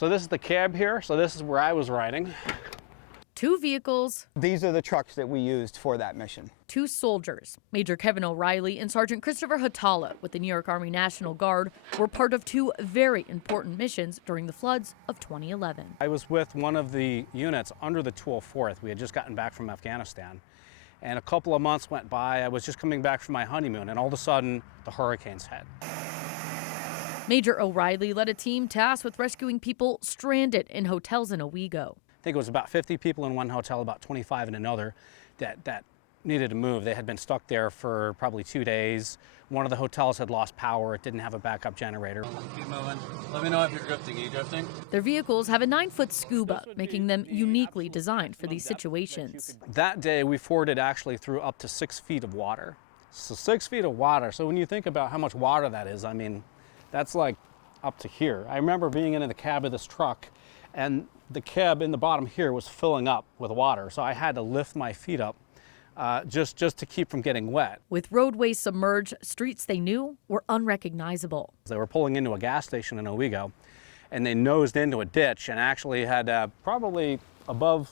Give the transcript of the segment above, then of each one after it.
So this is the cab here. So this is where I was riding. 2 vehicles. These are the trucks that we used for that mission. 2 soldiers, Major Kevin O'Reilly and Sergeant Christopher Hatala with the New York Army National Guard, were part of 2 very important missions during the floods of 2011. I was with one of the units under the 204th. We had just gotten back from Afghanistan. And a couple of months went by. I was just coming back from my honeymoon, and all of a sudden, the hurricanes hit. Major O'Reilly led a team tasked with rescuing people stranded in hotels in Owego. I think it was about 50 people in one hotel, about 25 in another, that needed to move. They had been stuck there for probably 2 days. One of the hotels had lost power. It didn't have a backup generator. Keep moving. Let me know if you're drifting. Are you drifting? Their vehicles have a 9-foot scuba, making them uniquely designed for these situations. That day, we forded actually through up to 6 feet of water. So 6 feet of water. So when you think about how much water that is, I mean, that's like up to here. I remember being in the cab of this truck, and the cab in the bottom here was filling up with water. So I had to lift my feet up just to keep from getting wet. With roadways submerged, streets they knew were unrecognizable. They were pulling into a gas station in Owego, and they nosed into a ditch and actually had probably above,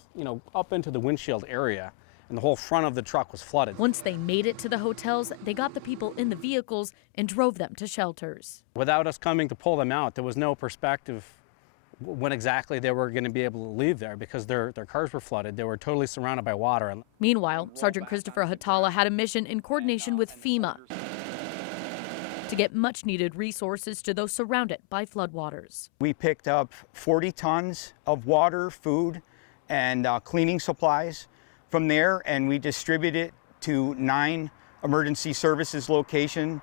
up into the windshield area, and the whole front of the truck was flooded. Once they made it to the hotels, they got the people in the vehicles and drove them to shelters. Without us coming to pull them out, there was no perspective when exactly they were going to be able to leave there because their cars were flooded. They were totally surrounded by water. Meanwhile, Sergeant Christopher Hatala had a mission in coordination with FEMA to get much-needed resources to those surrounded by floodwaters. We picked up 40 tons of water, food, and cleaning supplies from there, and we distributed it to 9 emergency services locations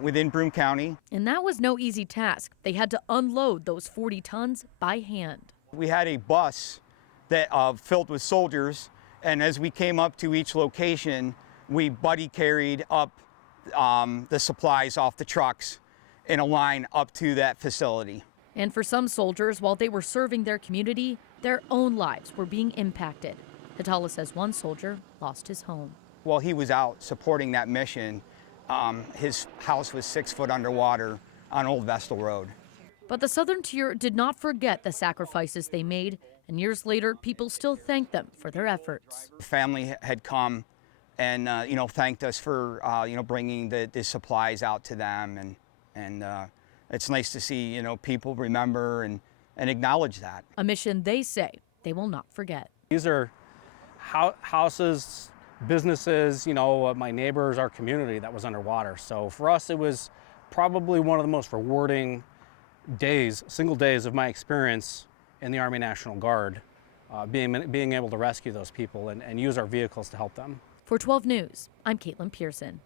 within Broome County. And that was no easy task. They had to unload those 40 tons by hand. We had a bus that filled with soldiers, and as we came up to each location, we buddy carried up the supplies off the trucks in a line up to that facility. And for some soldiers, while they were serving their community, their own lives were being impacted. Hatala says one soldier lost his home. While he was out supporting that mission, his house was 6 foot underwater on Old Vestal Road. But the Southern Tier did not forget the sacrifices they made, and years later, people still thank them for their efforts. Family had come and thanked us for bringing the supplies out to them, and it's nice to see people remember and acknowledge that. A mission they say they will not forget. These are houses, businesses, my neighbors, our community that was underwater. So for us, it was probably one of the most rewarding days, single days of my experience in the Army National Guard, being able to rescue those people and use our vehicles to help them. For 12 News, I'm Caitlin Pearson.